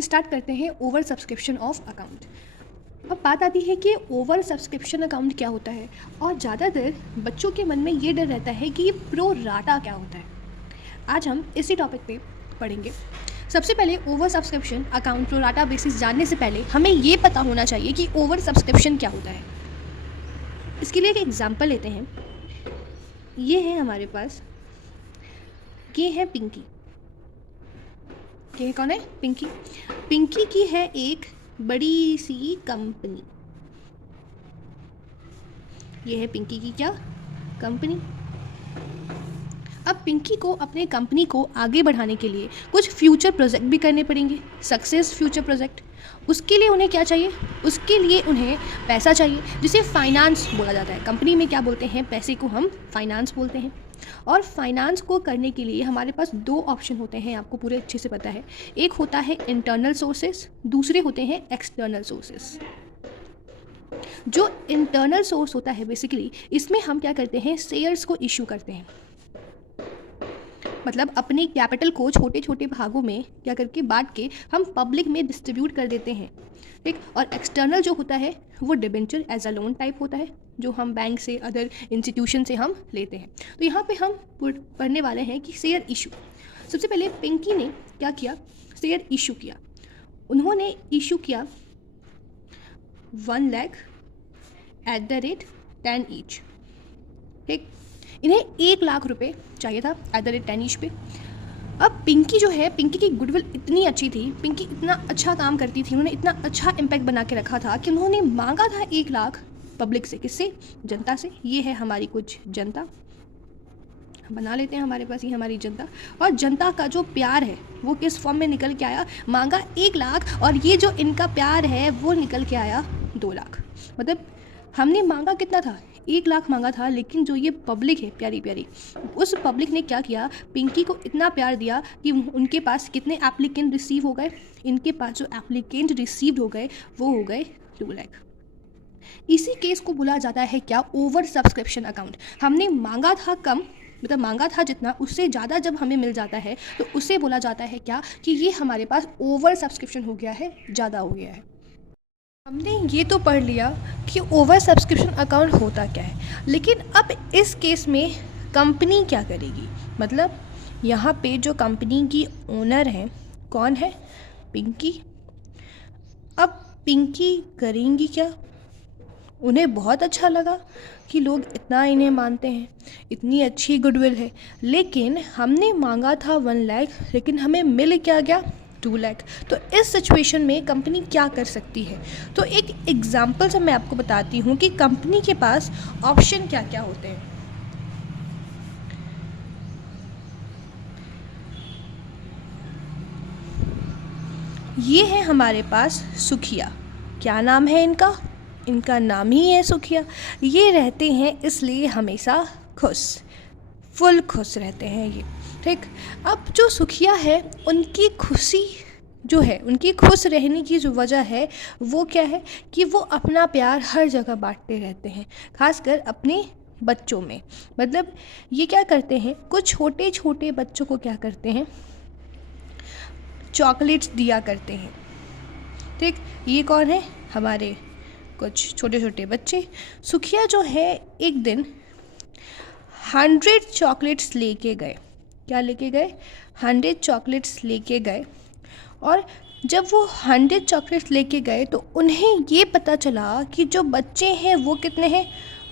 Start करते हैं over subscription of account. अब बात आती है कि ओवर सब्सक्रिप्शन अकाउंट क्या होता है, और ज़्यादातर बच्चों के मन में ये डर रहता है कि ये प्रो राटा क्या होता है। आज हम इसी टॉपिक पे पढ़ेंगे। सबसे पहले over subscription account pro rata basis जानने से पहले हमें ये पता होना चाहिए कि ओवर सब्सक्रिप्शन क्या होता है। इसके लिए एक एग्जांपल लेते हैं। ये है हमारे पास, ये है पिंकी। ये कौन है? पिंकी। पिंकी की है एक बड़ी सी कंपनी। ये है पिंकी की क्या? कंपनी। अब पिंकी को अपने कंपनी को आगे बढ़ाने के लिए कुछ फ्यूचर प्रोजेक्ट भी करने पड़ेंगे, सक्सेस फ्यूचर प्रोजेक्ट। उसके लिए उन्हें क्या चाहिए? उसके लिए उन्हें पैसा चाहिए, जिसे फाइनेंस बोला जाता है। कंपनी में क्या बोलते हैं? पैसे को हम फाइनेंस बोलते हैं। और फाइनेंस को करने के लिए हमारे पास दो ऑप्शन होते हैं, आपको पूरे अच्छे से पता है। एक होता है इंटरनल सोर्सेस, दूसरे होते हैं एक्सटर्नल सोर्सेस। जो इंटरनल सोर्स होता है बेसिकली, इसमें हम क्या करते हैं? शेयर्स को इशू करते हैं। मतलब अपने कैपिटल को छोटे छोटे भागों में क्या करके बांट के हम पब्लिक में डिस्ट्रीब्यूट कर देते हैं, ठीक। और एक्सटर्नल जो होता है वो debenture as a loan type होता है, जो हम बैंक से, अदर इंस्टीट्यूशन से हम लेते हैं। तो यहाँ पे हम पढ़ने वाले हैं कि शेयर इशू। सबसे पहले पिंकी ने क्या किया? शेयर इशू किया। उन्होंने इशू किया 1 लाख @10 ईच, ठीक। इन्हें 1 लाख रुपए चाहिए था @10 ईच पे। अब पिंकी जो है, पिंकी की गुडविल इतनी अच्छी थी, पिंकी इतना अच्छा काम करती थी, उन्होंने इतना अच्छा इम्पैक्ट बना के रखा था कि उन्होंने मांगा था 1 लाख पब्लिक से। किससे? जनता से। ये है हमारी कुछ जनता, बना लेते हैं हमारे पास, ये हमारी जनता। और जनता का जो प्यार है वो किस फॉर्म में निकल के आया? मांगा 1 लाख, और ये जो इनका प्यार है वो निकल के आया 2 लाख। मतलब हमने मांगा कितना था? 1 लाख मांगा था, लेकिन जो ये पब्लिक है प्यारी प्यारी, उस पब्लिक ने क्या किया? पिंकी को इतना प्यार दिया कि उनके पास कितने एप्लीकेंट रिसीव हो गए? इनके पास जो एप्लीकेंट रिसीव्ड हो गए वो हो गए 2 लाख। इसी केस को बोला जाता है क्या? Over subscription account. हमने मांगा था कम, मतलब मांगा था जितना, उससे ज़्यादा जब हमें मिल जाता है तो उसे बोला जाता है क्या? कि ये हमारे पास ओवर सब्सक्रिप्शन हो गया है, ज़्यादा हो गया है। हमने ये तो पढ़ लिया कि ओवर सब्सक्रिप्शन अकाउंट होता क्या है, लेकिन अब इस केस में कंपनी क्या करेगी? मतलब यहाँ पे जो कंपनी की ओनर है, कौन है? पिंकी। अब पिंकी करेंगी क्या? उन्हें बहुत अच्छा लगा कि लोग इतना इन्हें मानते हैं, इतनी अच्छी गुडविल है, लेकिन हमने मांगा था 1 लाख, लेकिन हमें मिल क्या गया? 2 लाख। तो इस सिचुएशन में कंपनी क्या कर सकती है? तो एक एग्जांपल से मैं आपको बताती हूँ कि कंपनी के पास ऑप्शन क्या क्या होते हैं। ये है हमारे पास सुखिया। क्या नाम है इनका? इनका नाम ही है सुखिया। ये रहते हैं इसलिए हमेशा खुश, फुल खुश रहते हैं ये, ठीक। अब जो सुखिया है, उनकी खुशी जो है, उनकी खुश रहने की जो वजह है वो क्या है? कि वो अपना प्यार हर जगह बांटते रहते हैं, खासकर अपने बच्चों में। मतलब ये क्या करते हैं? कुछ छोटे छोटे बच्चों को क्या करते हैं? चॉकलेट्स दिया करते हैं, ठीक। ये कौन है? हमारे कुछ छोटे छोटे बच्चे। सुखिया जो है एक दिन 100 चॉकलेट्स लेके गए। क्या लेके गए? 100 चॉकलेट्स लेके गए। और जब वो 100 चॉकलेट्स लेके गए तो उन्हें ये पता चला कि जो बच्चे हैं वो कितने हैं?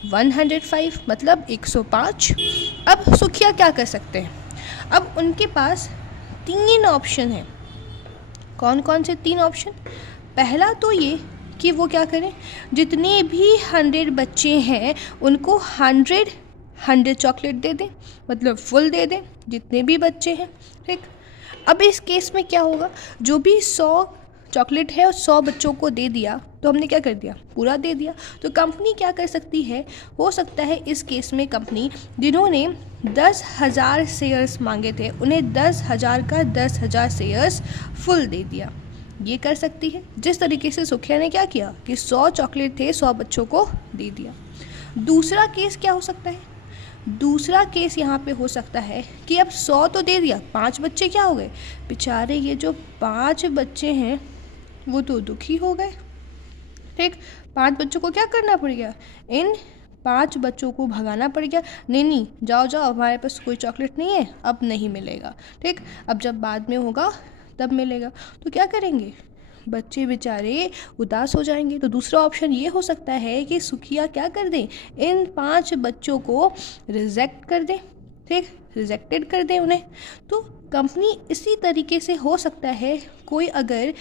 105, मतलब 105। अब सुखिया क्या कर सकते हैं? अब उनके पास 3 ऑप्शन हैं। कौन कौन से 3 ऑप्शन? पहला तो ये कि वो क्या करें? जितने भी 100 बच्चे हैं उनको 100 चॉकलेट दे दें, मतलब फुल दे दें, जितने भी बच्चे हैं, ठीक। अब इस केस में क्या होगा? जो भी 100 चॉकलेट है और 100 बच्चों को दे दिया, तो हमने क्या कर दिया? पूरा दे दिया। तो कंपनी क्या कर सकती है? हो सकता है इस केस में कंपनी, जिन्होंने 10,000 शेयर्स मांगे थे, उन्हें 10,000 का 10,000 शेयर्स फुल दे दिया। ये कर सकती है, जिस तरीके से सुखिया ने क्या किया कि 100 चॉकलेट थे, 100 बच्चों को दे दिया। दूसरा केस क्या हो सकता है? दूसरा केस यहाँ पे हो सकता है कि अब 100 तो दे दिया, 5 बच्चे क्या हो गए बेचारे, ये जो 5 बच्चे हैं वो तो दुखी हो गए। ठीक, 5 बच्चों को क्या करना पड़ गया, इन 5 बच्चों को भगाना पड़ गया, नहीं जाओ जाओ हमारे पास कोई चॉकलेट नहीं है, अब नहीं मिलेगा। ठीक, अब जब बाद में होगा तब मिलेगा, तो क्या करेंगे, बच्चे बेचारे उदास हो जाएंगे। तो दूसरा ऑप्शन ये हो सकता है कि सुखिया क्या कर दें, इन 5 बच्चों को रिजेक्ट कर दें। ठीक, रिजेक्टेड कर दें उन्हें। तो कंपनी इसी तरीके से हो सकता है, कोई अगर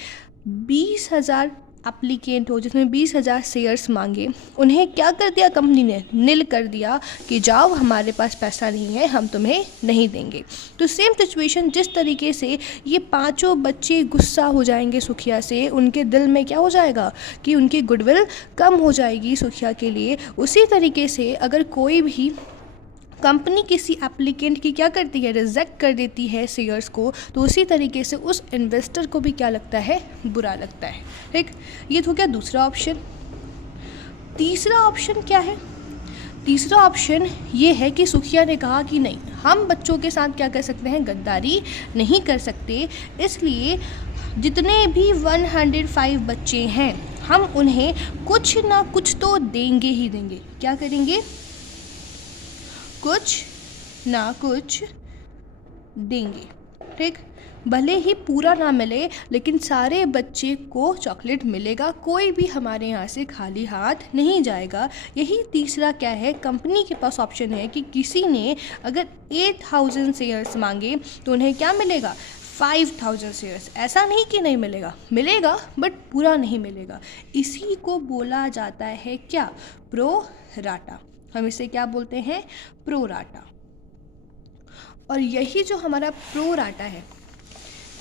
20,000 एप्लीकेंट हो जिसमें 20,000 शेयर्स मांगे, उन्हें क्या कर दिया कंपनी ने, नील कर दिया कि जाओ हमारे पास पैसा नहीं है, हम तुम्हें नहीं देंगे। तो सेम सिचुएशन, जिस तरीके से ये 5 बच्चे गुस्सा हो जाएंगे सुखिया से, उनके दिल में क्या हो जाएगा कि उनकी गुडविल कम हो जाएगी सुखिया के लिए, उसी तरीके से अगर कोई भी कंपनी किसी एप्लीकेंट की क्या करती है, रिजेक्ट कर देती है शेयर्स को, तो उसी तरीके से उस इन्वेस्टर को भी क्या लगता है, बुरा लगता है। ठीक, ये तो क्या दूसरा ऑप्शन। तीसरा ऑप्शन क्या है, तीसरा ऑप्शन ये है कि सुखिया ने कहा कि नहीं, हम बच्चों के साथ क्या कर सकते हैं, गद्दारी नहीं कर सकते, इसलिए जितने भी 105 बच्चे हैं हम उन्हें कुछ ना कुछ तो देंगे ही देंगे। क्या करेंगे, कुछ ना कुछ देंगे। ठीक, भले ही पूरा ना मिले लेकिन सारे बच्चे को चॉकलेट मिलेगा, कोई भी हमारे यहाँ से खाली हाथ नहीं जाएगा। यही तीसरा क्या है, कंपनी के पास ऑप्शन है कि किसी ने अगर 8,000 शेयर्स मांगे तो उन्हें क्या मिलेगा, 5,000 शेयर्स। ऐसा नहीं कि नहीं मिलेगा, मिलेगा बट पूरा नहीं मिलेगा। इसी को बोला जाता है क्या, प्रो राटा। हम इसे क्या बोलते हैं, प्रो राटा। और यही जो हमारा प्रो राटा है,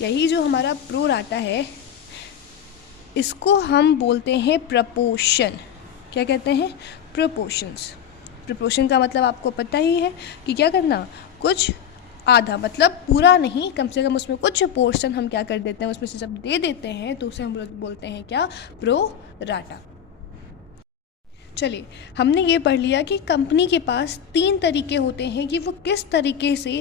यही जो हमारा प्रो राटा है, इसको हम बोलते हैं प्रपोर्शन। क्या कहते हैं, प्रपोर्शंस। प्रपोर्शन का मतलब आपको पता ही है कि क्या करना, कुछ आधा, मतलब पूरा नहीं, कम से कम उसमें कुछ पोर्शन हम क्या कर देते हैं, उसमें से जब दे देते हैं तो उसे हम बोलते हैं क्या, प्रो राटा। चलिए, हमने ये पढ़ लिया कि कंपनी के पास 3 तरीके होते हैं कि वो किस तरीके से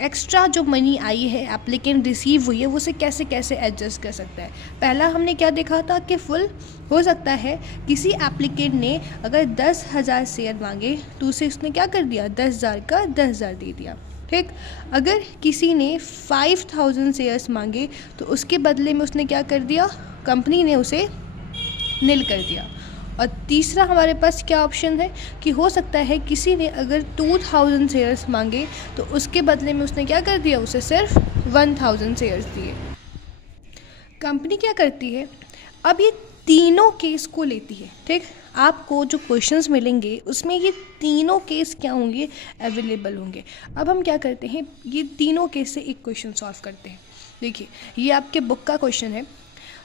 एक्स्ट्रा जो मनी आई है, एप्लीकेंट रिसीव हुई है, वो उसे कैसे कैसे एडजस्ट कर सकता है। पहला हमने क्या देखा था कि फुल हो सकता है, किसी एप्लीकेंट ने अगर 10,000 शेयर मांगे तो उसे उसने क्या कर दिया, 10,000 का 10,000 दे दिया। ठीक, अगर किसी ने 5,000 शेयर्स मांगे तो उसके बदले में उसने क्या कर दिया, कंपनी ने उसे नील कर दिया। और तीसरा हमारे पास क्या ऑप्शन है कि हो सकता है किसी ने अगर 2,000 शेयर्स मांगे तो उसके बदले में उसने क्या कर दिया, उसे सिर्फ 1,000 शेयर्स दिए। कंपनी क्या करती है, अब ये तीनों केस को लेती है। ठीक, आपको जो क्वेश्चंस मिलेंगे उसमें ये तीनों केस क्या होंगे, अवेलेबल होंगे। अब हम क्या करते हैं, ये तीनों केस से एक क्वेश्चन सॉल्व करते हैं। देखिए, ये आपके बुक का क्वेश्चन है,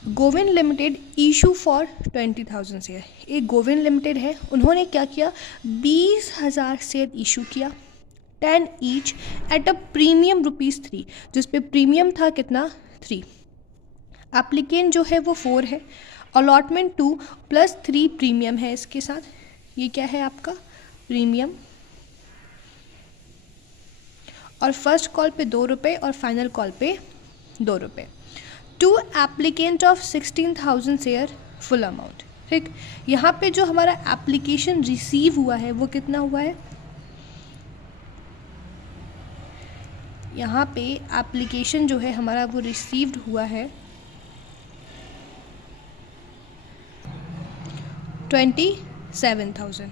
Govind limited issue for 20,000 share. एक गोविंद लिमिटेड है, उन्होंने क्या किया, 20,000 शेयर इशू किया, 10 ईच एट अ प्रीमियम ₹3, जिस पे प्रीमियम था कितना, 3। एप्लीकेंट जो है वो 4 है, अलॉटमेंट 2 + 3 प्रीमियम है इसके साथ। ये क्या है आपका प्रीमियम, और फर्स्ट कॉल पे ₹2 और फाइनल कॉल पे ₹2। 2 applicant of 16,000 share full amount. ठीक, यहाँ पे जो हमारा एप्लीकेशन रिसीव हुआ है वो कितना हुआ है, यहाँ पे एप्लीकेशन जो है हमारा वो रिसीव्ड हुआ है 27,000।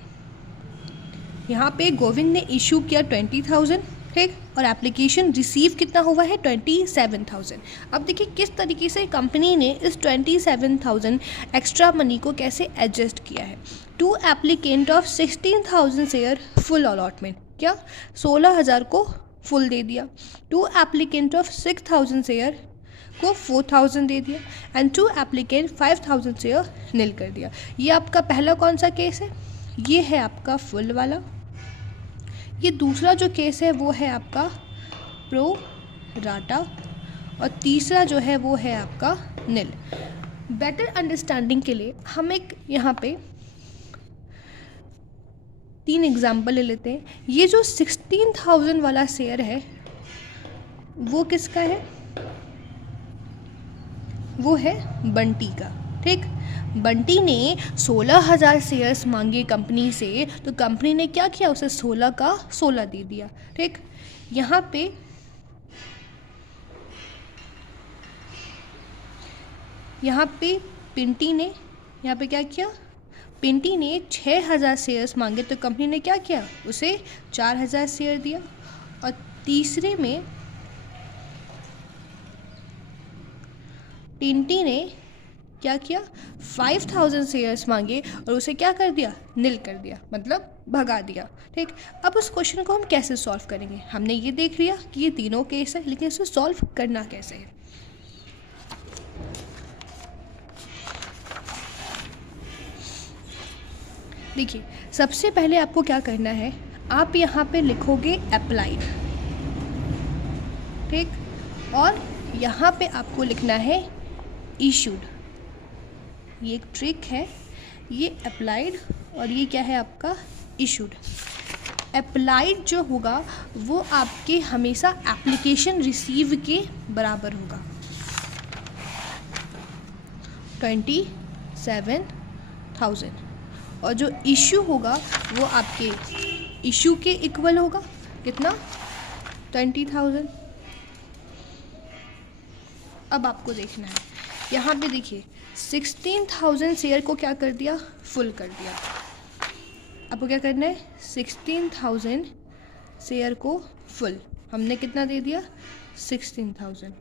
यहाँ पे गोविंद ने इशू किया 20,000, ठीक, और एप्लीकेशन रिसीव कितना हुआ है 27,000। अब देखिए किस तरीके से कंपनी ने इस 27,000 एक्स्ट्रा मनी को कैसे एडजस्ट किया है। 2 applicant of 16,000 share full allotment, क्या 16,000 को फुल दे दिया। 2 एप्लीकेंट ऑफ 6,000 शेयर को 4,000 दे दिया, एंड 2 एप्लीकेंट 5,000 शेयर नील कर दिया। ये आपका पहला कौन सा केस है, ये है आपका फुल वाला। ये दूसरा जो केस है वो है आपका प्रो राटा, और तीसरा जो है वो है आपका नील। बेटर अंडरस्टैंडिंग के लिए हम एक यहाँ पे 3 एग्जाम्पल ले लेते हैं। ये जो 16,000 वाला शेयर है वो किसका है? वो है बंटी का। ठीक, बंटी ने 16,000 शेयर्स मांगे कंपनी से, तो कंपनी ने क्या किया, उसे 16 का 16 दे दिया। ठीक, यहाँ पे पिंटी ने यहाँ पे क्या किया, पिंटी ने 6,000 शेयर्स मांगे तो कंपनी ने क्या किया, उसे 4,000 शेयर दिया। और तीसरे में पिंटी ने क्या किया, 5,000 शेयर्स मांगे और उसे क्या कर दिया, नील कर दिया, मतलब भगा दिया। ठीक, अब उस क्वेश्चन को हम कैसे सॉल्व करेंगे? हमने ये देख लिया कि ये तीनों केस है, लेकिन इसे सॉल्व करना कैसे है। देखिए, सबसे पहले आपको क्या करना है, आप यहाँ पे लिखोगे अप्लाइड। ठीक, और यहाँ पे आपको लिखना है इशूड। ये एक ट्रिक है, ये अप्लाइड और ये क्या है आपका इशूड। अप्लाइड जो होगा वो आपके हमेशा एप्लीकेशन रिसीव के बराबर होगा, 27,000, और जो इशू होगा वो आपके इशू के इक्वल होगा, कितना, 20,000। अब आपको देखना है, यहाँ पे देखिए 16,000 शेयर को क्या कर दिया, फुल कर दिया। आपको क्या करना है, 16,000 शेयर को फुल, हमने कितना दे दिया, 16,000।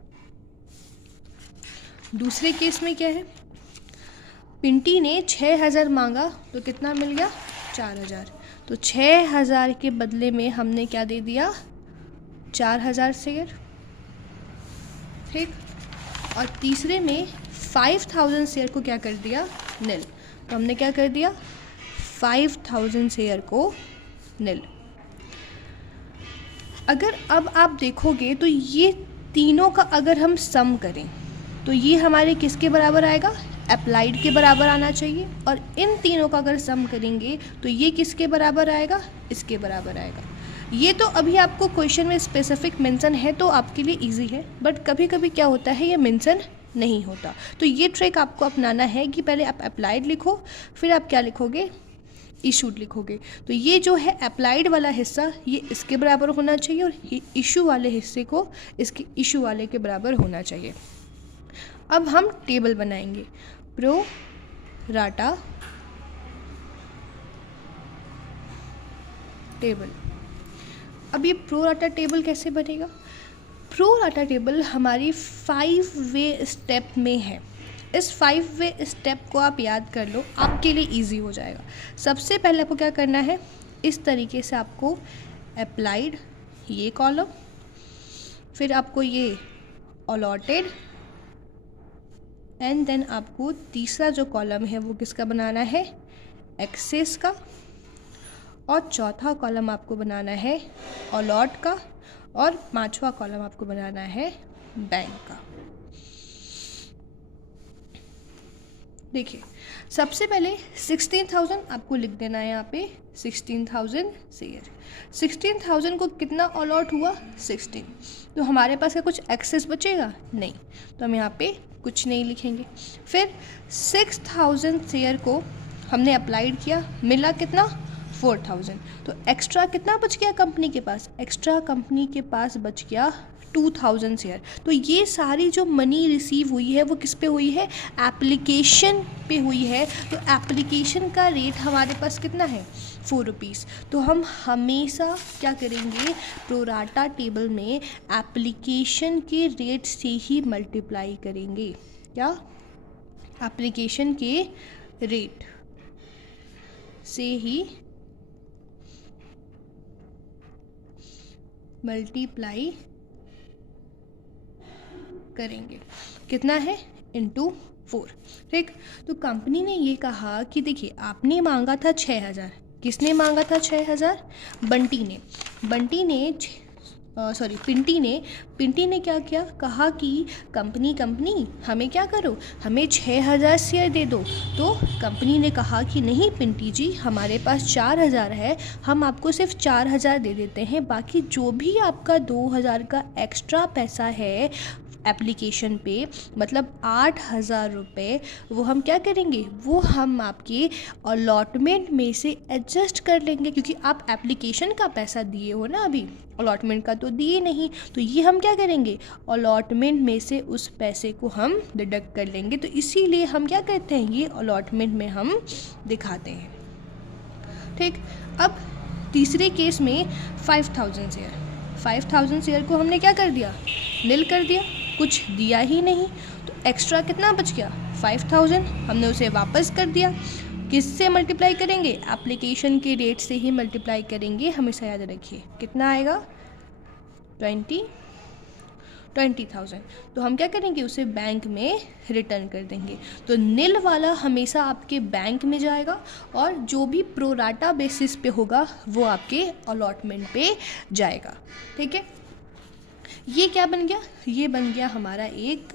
दूसरे केस में क्या है, पिंटी ने 6,000 मांगा तो कितना मिल गया, 4,000, तो 6,000 के बदले में हमने क्या दे दिया, 4,000 शेयर। ठीक, और तीसरे में 5,000 शेयर को क्या कर दिया, नील, तो हमने क्या कर दिया, 5,000 शेयर को नील। अगर अब आप देखोगे तो ये तीनों का अगर हम सम करें तो ये हमारे किसके बराबर आएगा, अप्लाइड के बराबर आना चाहिए, और इन तीनों का अगर सम करेंगे तो ये किसके बराबर आएगा, इसके बराबर आएगा। ये तो अभी आपको क्वेश्चन में स्पेसिफिक मेंशन है तो आपके लिए इजी है, बट कभी कभी क्या होता है ये मेंशन नहीं होता, तो ये ट्रिक आपको अपनाना है कि पहले आप अप्लाइड लिखो, फिर आप क्या लिखोगे, इशूड लिखोगे। तो ये जो है अप्लाइड वाला हिस्सा ये इसके बराबर होना चाहिए और इशू वाले हिस्से को इसके इशू वाले के बराबर होना चाहिए। अब हम टेबल बनाएंगे, प्रो राटा टेबल। अब ये प्रो राटा टेबल कैसे बनेगा, प्रो राटा टेबल हमारी 5 वे स्टेप में है। इस 5 वे स्टेप को आप याद कर लो, आपके लिए इजी हो जाएगा। सबसे पहले आपको क्या करना है, इस तरीके से आपको अप्लाइड ये कॉलम, फिर आपको ये अलॉटेड, एंड देन आपको तीसरा जो कॉलम है वो किसका बनाना है, एक्सेस का, और चौथा कॉलम आपको बनाना है अलॉट का, और पांचवा कॉलम आपको बनाना है बैंक का। देखिए, सबसे पहले 16,000 आपको लिख देना है यहाँ पे, 16,000 शेयर। 16,000 को कितना अलॉट हुआ, 16, तो हमारे पास क्या कुछ एक्सेस बचेगा, नहीं, तो हम यहाँ पे कुछ नहीं लिखेंगे। फिर 6,000 शेयर को हमने अप्लाइड किया, मिला कितना, 4,000, तो एक्स्ट्रा कितना बच गया कंपनी के पास, एक्स्ट्रा कंपनी के पास बच गया 2,000 शेयर। तो ये सारी जो मनी रिसीव हुई है वो किस पे हुई है, एप्लीकेशन पे हुई है, तो एप्लीकेशन का रेट हमारे पास कितना है, 4 रुपीज़। तो हम हमेशा क्या करेंगे, प्रोराटा टेबल में एप्लीकेशन के रेट से ही मल्टीप्लाई करेंगे, क्या, एप्लीकेशन के रेट से ही मल्टीप्लाई करेंगे, कितना है, इंटू 4। ठीक, तो कंपनी ने ये कहा कि देखिए आपने मांगा था 6,000, किसने मांगा था 6,000, बंटी ने पिंटी ने क्या किया, कहा कि कंपनी हमें क्या करो, हमें 6,000 शेयर दे दो। तो कंपनी ने कहा कि नहीं पिंटी जी, हमारे पास 4,000 है, हम आपको सिर्फ 4,000 दे देते हैं, बाकी जो भी आपका 2,000 का एक्स्ट्रा पैसा है एप्लीकेशन पे, मतलब 8,000 रुपये, वो हम क्या करेंगे, वो हम आपके अलॉटमेंट में से एडजस्ट कर लेंगे, क्योंकि आप एप्लीकेशन का पैसा दिए हो ना, अभी अलॉटमेंट का तो दिए नहीं, तो ये हम क्या करेंगे, अलॉटमेंट में से उस पैसे को हम डिडक्ट कर लेंगे। तो इसीलिए हम क्या करते हैं, ये अलॉटमेंट में हम दिखाते हैं। ठीक, अब तीसरे केस में 5,000 शेयर को हमने क्या कर दिया, नील कर दिया, कुछ दिया ही नहीं, तो एक्स्ट्रा कितना बच गया, 5,000, हमने उसे वापस कर दिया। किससे मल्टीप्लाई करेंगे, एप्लीकेशन के रेट से ही मल्टीप्लाई करेंगे, हमेशा याद रखिए। कितना आएगा, 20,000। तो हम क्या करेंगे, उसे बैंक में रिटर्न कर देंगे। तो नील वाला हमेशा आपके बैंक में जाएगा, और जो भी प्रोराटा बेसिस पे होगा वो आपके अलॉटमेंट पे जाएगा। ठीक है, ये क्या बन गया, ये बन गया हमारा एक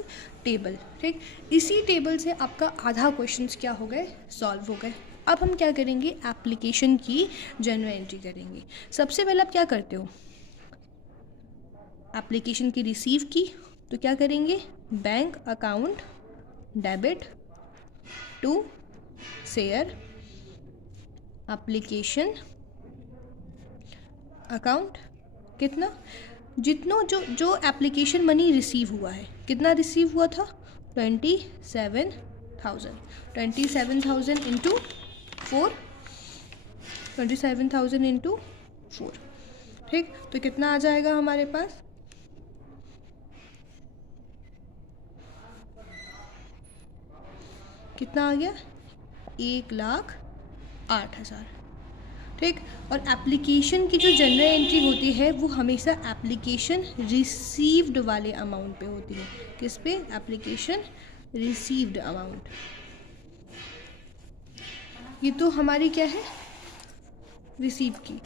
टेबल। ठीक, इसी टेबल से आपका आधा क्वेश्चंस क्या हो गए, सॉल्व हो गए। अब हम क्या करेंगे, एप्लीकेशन की जनरल एंट्री करेंगे। सबसे पहले आप क्या करते हो, एप्लीकेशन की रिसीव की, तो क्या करेंगे, bank account debit to share application account, कितना, जितना जो एप्लीकेशन मनी रिसीव हुआ है, कितना रिसीव हुआ था, 27,000 इंटू 4, 27,000 इंटू 4। ठीक, तो कितना आ जाएगा हमारे पास, कितना आ गया, 1,08,000। ठीक, और एप्लीकेशन की जो जनरल एंट्री होती है वो हमेशा एप्लीकेशन रिसीव्ड वाले अमाउंट पे होती है। किस पे, एप्लीकेशन रिसीव्ड अमाउंट। ये तो हमारी क्या है, रिसीव की।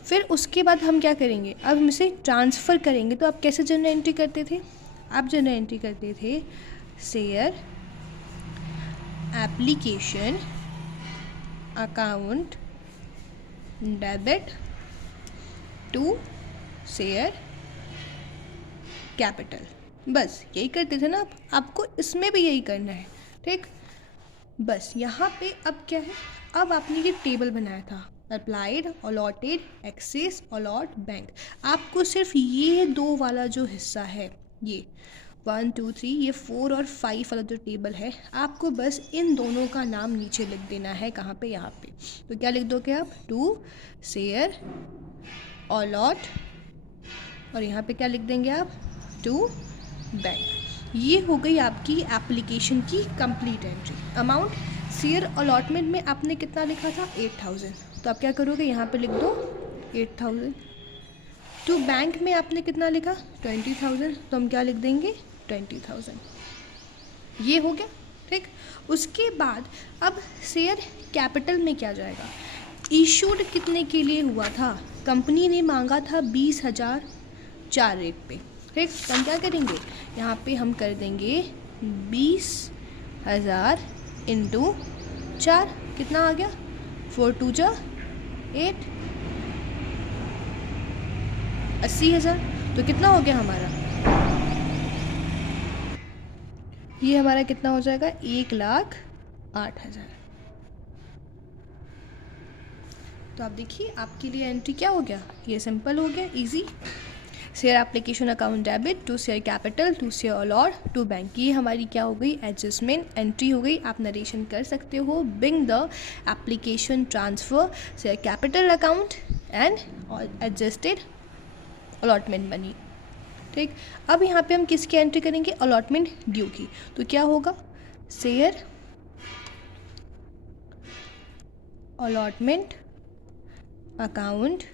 फिर उसके बाद हम क्या करेंगे, अब हम इसे ट्रांसफ़र करेंगे। तो आप कैसे जनरल एंट्री करते थे, आप जनरल एंट्री करते थे, share application account debit to share capital, बस यही करते थे ना आप, आपको इसमें भी यही करना है। ठीक, बस यहाँ पे अब क्या है, अब आपने ये टेबल बनाया था, applied, allotted, excess, allot, bank. आपको सिर्फ ये दो वाला जो हिस्सा है, ये 1 2 3, ये 4 और 5 वाला जो टेबल है, आपको बस इन दोनों का नाम नीचे लिख देना है। कहाँ पे, यहाँ पे। तो क्या लिख दोगे आप, टू शेयर अलॉट, और यहाँ पे क्या लिख देंगे आप, टू बैंक। ये हो गई आपकी एप्लीकेशन की complete entry. Amount share allotment में आपने कितना लिखा था, 8,000, तो आप क्या करोगे, यहाँ पे लिख दो 8,000। टू बैंक में आपने कितना लिखा, 20,000, तो हम क्या लिख देंगे, 20,000। ये हो गया। ठीक, उसके बाद अब शेयर कैपिटल में क्या जाएगा, इशूड कितने के लिए हुआ था, कंपनी ने मांगा था 20,000 4 रेट पे। ठीक, तो हम क्या करेंगे, यहाँ पे हम कर देंगे 20,000 इंटू 4, कितना आ गया, 4 2 जा 8, 80,000। तो कितना हो गया हमारा, ये हमारा कितना हो जाएगा, 1,08,000। तो आप देखिए आपके लिए एंट्री क्या हो गया, ये सिंपल हो गया, easy. Share application account debit to share capital to share allot to bank, ये हमारी क्या हो गई, एडजस्टमेंट एंट्री हो गई। आप नरेशन कर सकते हो, being the application transfer share capital account and adjusted allotment money. ठीक, अब यहाँ पे हम किसकी एंट्री करेंगे, अलॉटमेंट ड्यू की। तो क्या होगा, share allotment account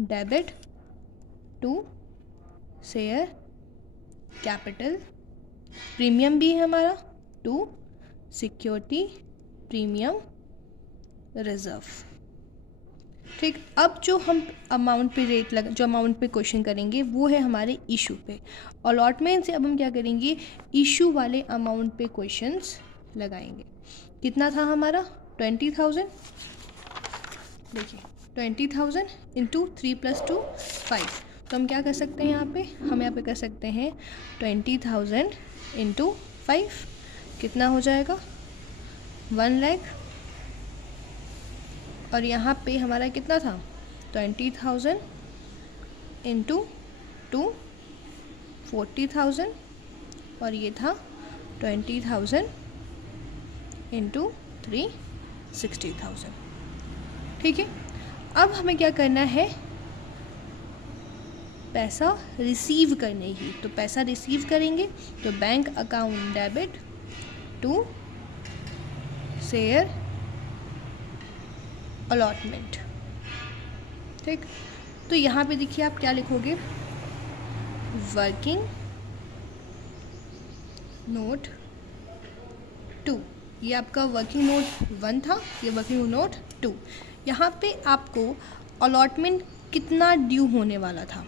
debit to share capital, premium भी है हमारा, टू सिक्योरिटी प्रीमियम रिजर्व। ठीक, अब जो हम अमाउंट पे रेट जो अमाउंट पे क्वेश्चन करेंगे वो है हमारे इशू पे। अलॉटमेंट से अब हम क्या करेंगे, इशू वाले अमाउंट पे क्वेश्चंस लगाएंगे। कितना था हमारा 20,000, देखिए 20,000 इंटू 3 + 2 5। तो हम क्या कर सकते हैं यहाँ पे, हम यहाँ पे कर सकते हैं 20,000 इंटू 5, कितना हो जाएगा 1 लाख। और यहाँ पे हमारा कितना था 20,000 इंटू 2 40,000, और ये था 20,000 इंटू 3 60,000। ठीक है, अब हमें क्या करना है, पैसा रिसीव करने की। तो पैसा रिसीव करेंगे तो bank account debit to share allotment. ठीक, तो यहाँ पे देखिए आप क्या लिखोगे, वर्किंग नोट 2, ये आपका वर्किंग नोट 1 था, ये वर्किंग नोट 2। यहाँ पे आपको अलॉटमेंट कितना ड्यू होने वाला था,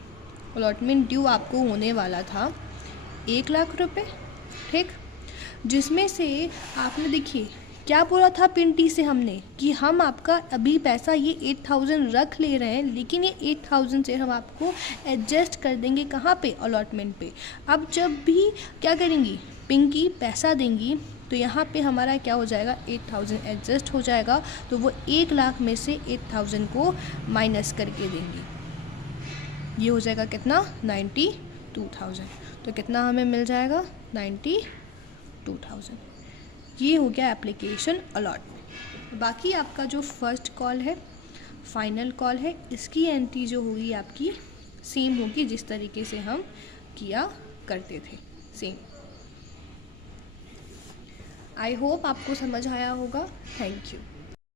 अलॉटमेंट ड्यू आपको होने वाला था 1 लाख रुपए। ठीक, जिसमें से आपने देखिए क्या बोला था पिंटी से हमने कि हम आपका अभी पैसा ये 8,000 रख ले रहे हैं, लेकिन ये 8,000 से हम आपको एडजस्ट कर देंगे कहाँ पे, अलॉटमेंट पे। अब जब भी क्या करेंगी, पिंकी पैसा देंगी तो यहाँ पे हमारा क्या हो जाएगा, 8,000 एडजस्ट हो जाएगा। तो वो 1 लाख में से 8,000 को माइनस करके देंगी, ये हो जाएगा कितना 92,000। तो कितना हमें मिल जाएगा 92,000। ये हो गया एप्लीकेशन अलॉटमेंट। बाकी आपका जो फर्स्ट कॉल है, फाइनल कॉल है, इसकी एंट्री जो होगी आपकी सेम होगी जिस तरीके से हम किया करते थे, सेम। आई होप आपको समझ आया होगा। Thank you.